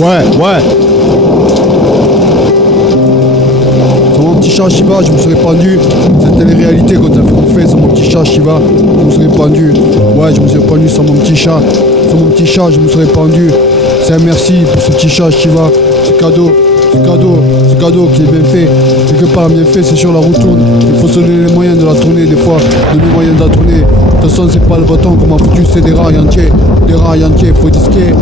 Ouais. Sur mon petit chat Shiva, je me serais pendu. C'était les réalités quand elle fait bouffer sur mon petit chat Shiva. Je me serais pendu. Ouais, je me serais pendu sur mon petit chat. Sur mon petit chat, je me serais pendu. C'est un merci pour ce petit chat Shiva. Ce cadeau qui est bien fait. Quelque part bien fait, c'est sur la roue tourne. Il faut se donner les moyens de la tourner des fois. Donner les moyens de la tourner. De toute façon, c'est pas le bâton qu'on m'a foutu, c'est des rails entiers. Des rails entiers, faut disquer,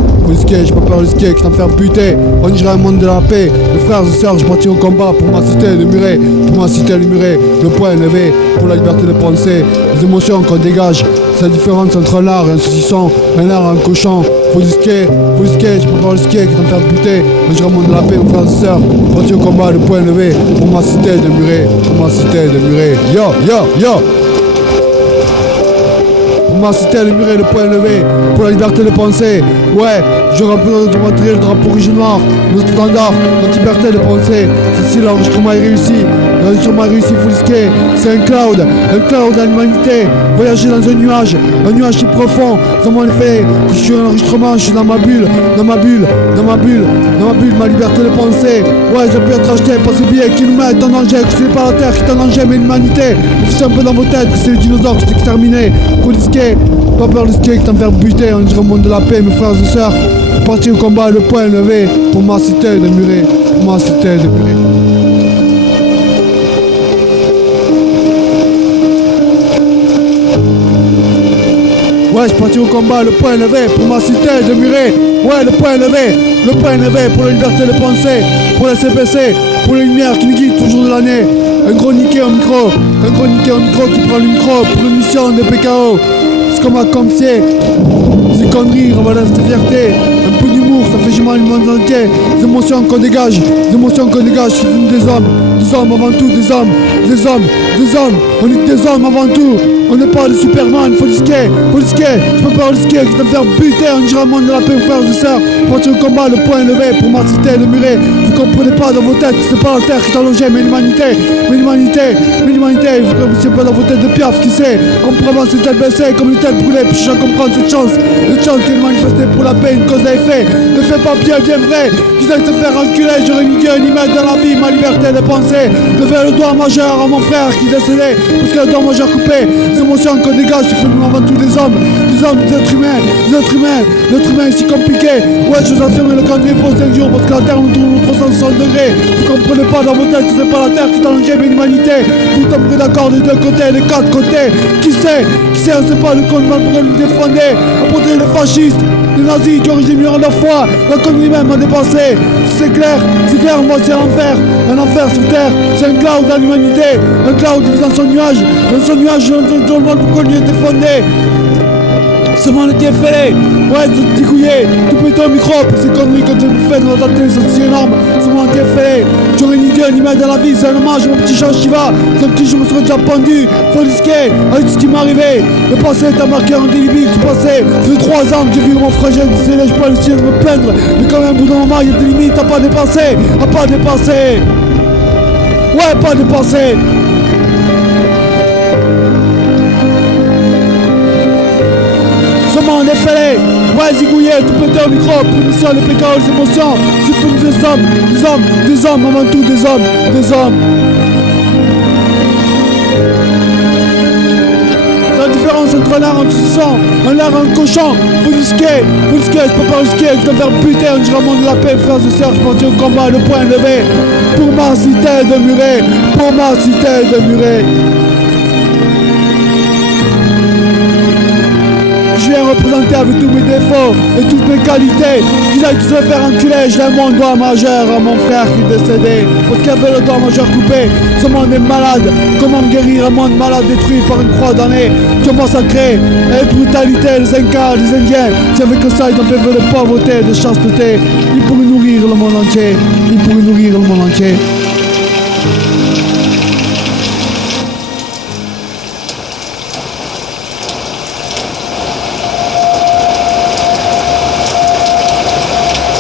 j'ai pas peur de disquer, que t'en faire buter. On dirait un monde de la paix. Les frères et sœurs, je partis au combat pour ma cité, le muret. Pour ma cité, le muret. Le poing levé pour la liberté de penser. Les émotions qu'on dégage. C'est la différence entre un lard et un saucisson, un lard et un cochon. Faut disquer, j'ai pas peur de disquer, que t'en faire buter. On dirait un monde de la paix, mes frères et sœurs. Partis au combat, le poing levé pour ma cité, le muret. Pour ma cité, le muret. Yo! Pour ma cité, le muret, le poing levé, pour la liberté de penser. Ouais, je représente le drapeau rouge et noir, notre standard, notre liberté de penser. C'est si l'enregistrement est réussi, faut disquer. C'est un cloud à l'humanité. Voyager dans un nuage si profond. Ça m'en fait que je suis un enregistrement, je suis dans ma bulle, ma liberté de penser. Ouais, j'ai pu être acheté par ces billets qui nous mettent en danger, que c'est pas la terre qui est en danger, mais l'humanité. C'est un peu dans vos têtes que c'est les dinosaures qui sont exterminés. Faut disquer, pas peur de disquer, que t'en faire buter. On dirait au monde de la paix, mes frères et sœurs. Parti au combat, le poing levé, pour ma cité de muret, pour ma cité de muret. Ouais, je parti au combat, le poing levé, pour ma cité de muret. Ouais, le poing levé pour la liberté de penser, pour la CPC, pour les lumières qui nous guident toujours de l'année. Un gros niqué au micro qui prend le micro pour une mission de PKO. Ce qu'on m'a confié, ces conneries, revalent cette fierté. Un peu d'humour, ça fait gémir le monde entier. Des émotions qu'on dégage, je suis des hommes avant tout, des hommes. On est des hommes avant tout. On n'est pas des Superman, faut disquer. Je peux pas disquer, je vais te faire buter. On dirait un monde de la paix, frères et sœurs. Partir au combat, le poing levé pour ma cité, le muret. Vous comprenez pas dans vos têtes, c'est pas la terre qui est allongée, mais l'humanité. Vous comprenez pas dans vos têtes de piaf, qui sait. On prévent ces têtes baissées comme les têtes brûlées, puis je comprends cette chance qui est manifestée pour la paix, une cause à effet. Ne fais pas bien vrai. Qu'ils aillent se faire enculer, j'aurais ni Dieu ni maître dans la vie, ma liberté de penser. Levez le doigt majeur à mon frère qui est décédé, parce que le doigt majeur coupé. Les émotions qu'on dégage, je fais nous avant tout des hommes, des êtres humains. L'être humain est si compliqué. Ouais, je vous affirme le calendrier pour 5 jours, parce que la terre nous tourne 360 degrés. Vous comprenez pas dans vos têtes que c'est pas la terre qui est en danger, mais l'humanité. Vous tomberez d'accord des deux côtés, des quatre côtés. Qui sait, on sait pas le compte mal pour nous défendre. Apporter les fascistes, les nazis qui ont régimé en leur foi. La connerie même a dépassé. C'est clair, moi c'est l'enfer. Un enfer sur terre, c'est un cloud à l'humanité. Un cloud dans son nuage, dans le monde pour qu'on lui ait défendé. Ce monde était fait, ouais, tout découillé, tout pété au micro pour ces conneries que tu fais dans ta télé, c'est si énorme. Ce monde était fait, j'aurais ni Dieu ni maître dans la vie, c'est un hommage à mon petit chat Shiva. Ce petit je me serais déjà pendu, faut risquer, avec tout ce qui m'est arrivé. Le passé t'a marqué en délibile, tout passé. Ça fait 3 ans que j'ai vu mon frère jeune décédé, je peux pas le ciel me plaindre. Mais quand même, au bout d'un moment, il y a des limites à pas dépasser, Ouais, pas dépasser. On est fêlé, ouais, zigouillé, tout pété au micro, pour mission, les PKO, les émotions, c'est fou des hommes, avant tout des hommes. La différence entre un lard et un saucisson, un lard et un cochon, faut disquer, je peux pas risquer, je dois faire buter, on dirait un monde de la paix, frères et sœurs, je partis au combat, le poing levé, pour ma cité de muret. Je viens représenter avec tous mes défauts et toutes mes qualités. Qu'ils aillent tous se faire enculer, j'ai mon doigt majeur à mon frère qui est décédé. Parce qu'il avait le doigt majeur coupé, ce monde est malade. Comment guérir un monde malade détruit par une croix d'année qui ont massacré et brutalité les Incas, les Indiens. Qui avec ça ils ont fait de pauvreté, de chasteté. Ils pourraient nourrir le monde entier.